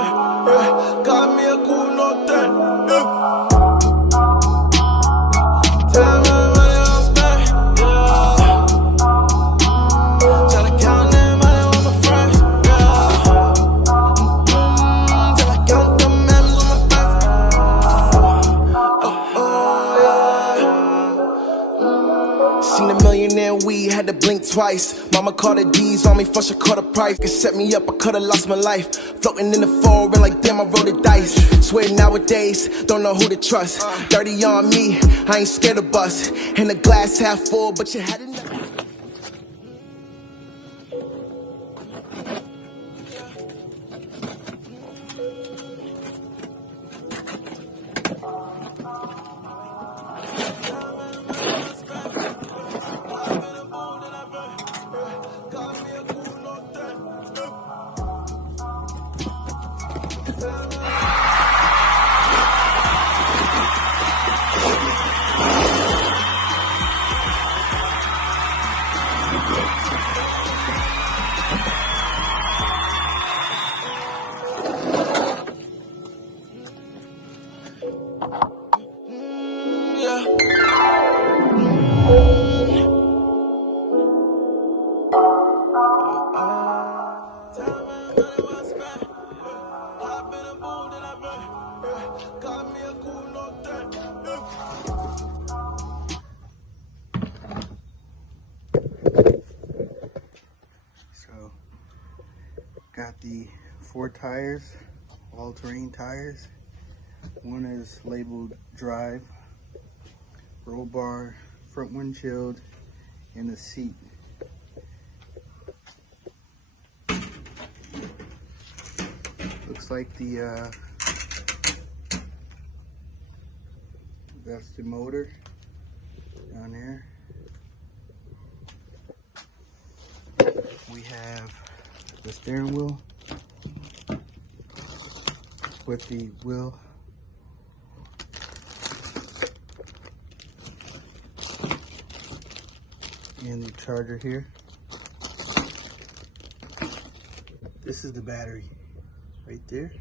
yeah. Got me a cool note, yeah. Tell me what else, man, yeah. Tryna count them money on my friends, yeah. Till I count them M's on my friends, yeah. Seen a millionaire weed, had to blink twice. Mama called the D's on me, first she caught a price. Could set me up, I could've lost my life. Floating in the foreign like damn, I rolled the dice. Swear nowadays, don't know who to trust. Dirty on me, I ain't scared of bust. And the glass half full, but you had enough. So, got the 4 tires, all-terrain tires. One is labeled drive, roll bar, front windshield, and the seat. Looks like that's the motor down there. We have the steering wheel with the wheel and the charger here. This is the battery right there.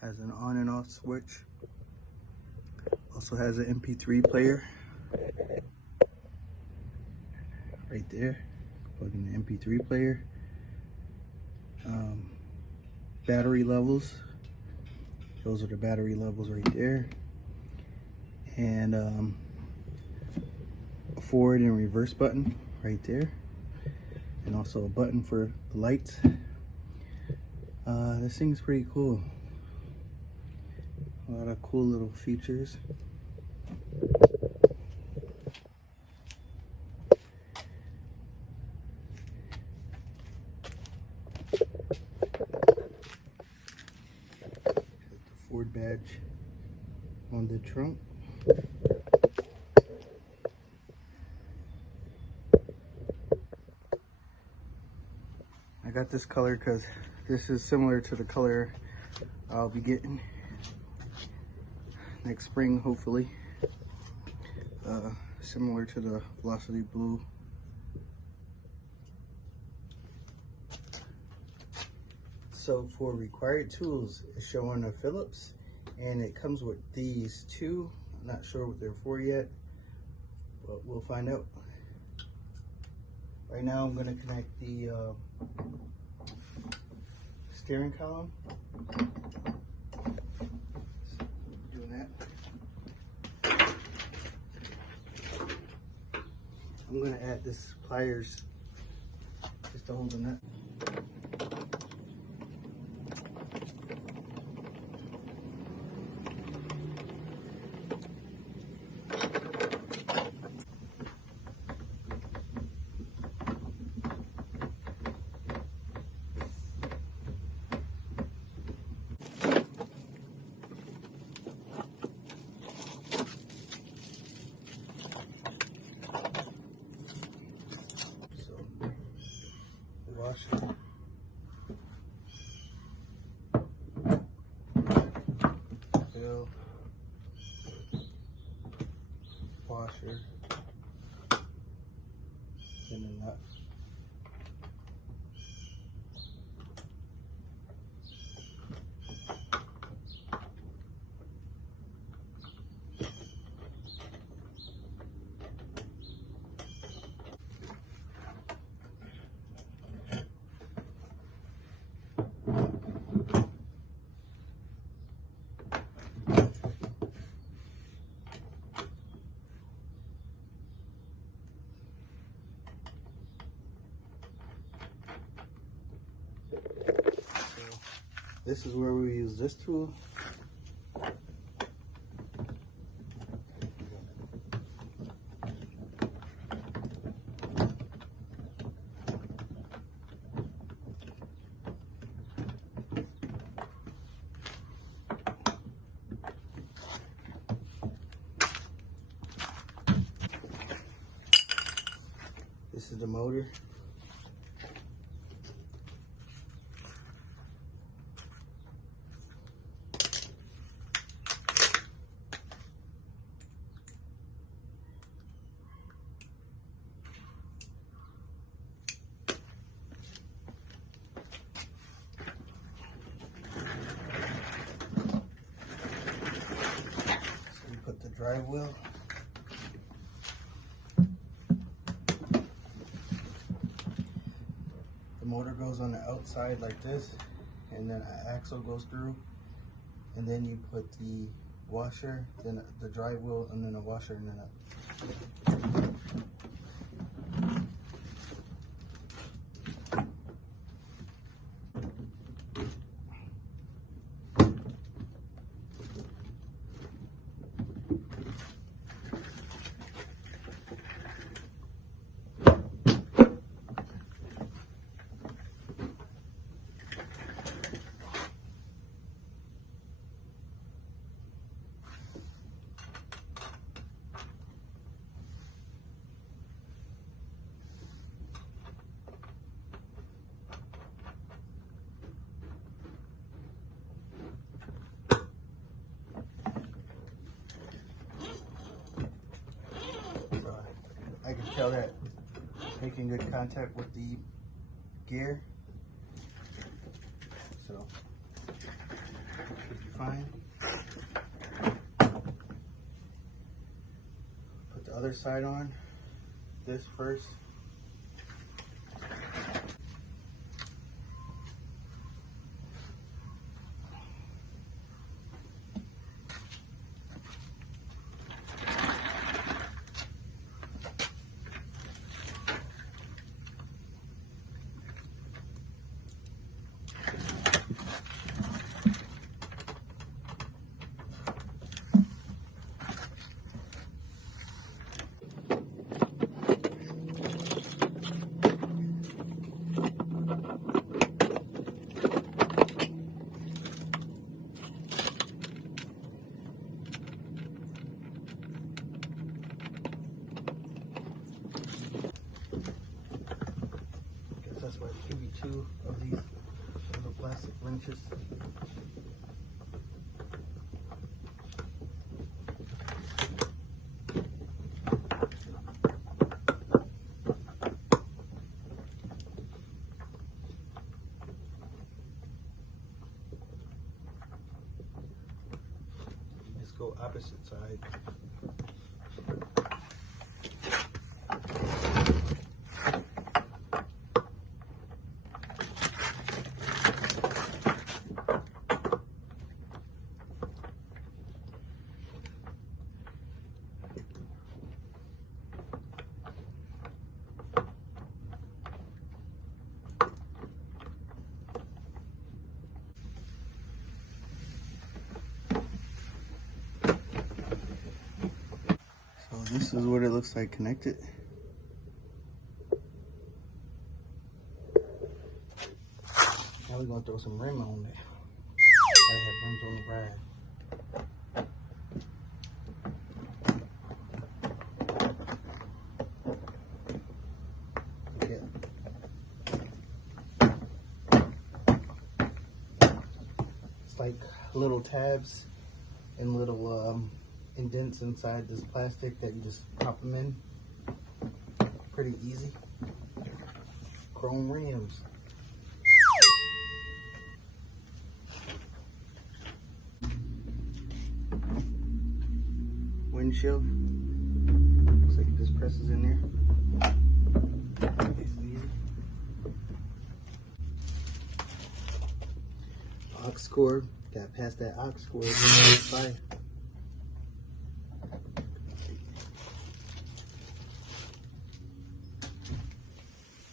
Has an on and off switch. Also has an MP3 player right there. Plug in the MP3 player. Battery levels. Those are the battery levels right there. And a forward and reverse button right there. And also a button for the lights. This thing's pretty cool. A lot of cool little features. The Ford badge on the trunk. I got this color because this is similar to the color I'll be getting next spring, hopefully. Similar to the Velocity Blue. So for required tools, it's showing a Phillips, and it comes with these 2. I'm not sure what they're for yet, but we'll find out. Right now I'm going to connect the steering column. Doing that. I'm going to add this pliers just to hold the nut. washer. Fill. Washer. And a nut. This is where we use this tool. This is the motor. Put the drive wheel. The motor goes on the outside like this, and then an axle goes through, and then you put the washer, then the drive wheel, and then a washer, and then a I can tell that making good contact with the gear, so should be fine. Put the other side on, this first. That's why there should be two of these little plastic wrenches. Let's go opposite side. This is what it looks like connected. Now we're gonna throw some rim on it. I have rims on the ride. like little tabs and little indents inside this plastic that you just pop them in. Pretty easy. Chrome rims. Windshield. Looks like it just presses in there. Nice and easy. Aux cord. Got past that aux cord. Fire.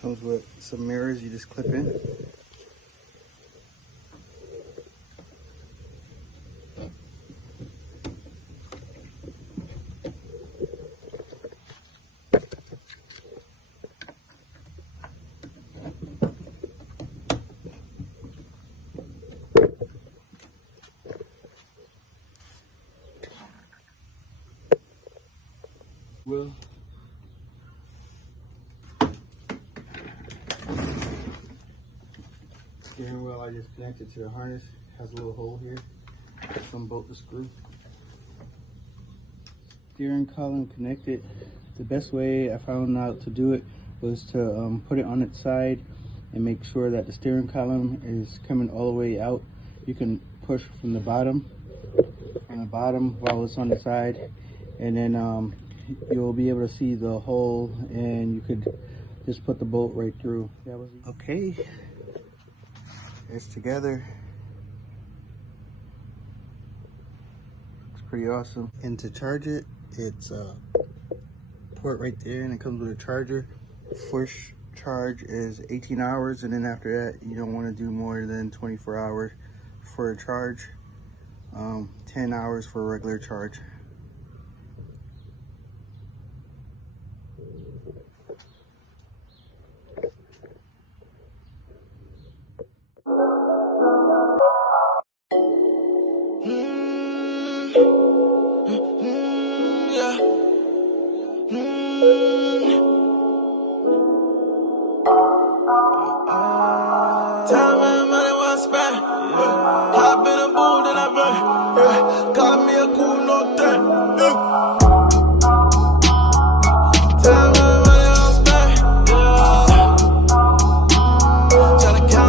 Comes with some mirrors you just clip in. Wheel. Steering wheel I just connected to the harness. Has a little hole here. Unbolt the screw. Steering column connected. The best way I found out to do it was to put it on its side and make sure that the steering column is coming all the way out. You can push from the bottom while it's on the side, and then you'll be able to see the hole, and you could just put the bolt right through. Okay, it's together. Looks pretty awesome. And to charge it, it's a port right there, and it comes with a charger. First charge is 18 hours, and then after that, you don't want to do more than 24 hours for a charge. 10 hours for a regular charge. Time and money well spent. Hop in a booth and I run. Got me a cool no thing. Time and money well spent. Tryna count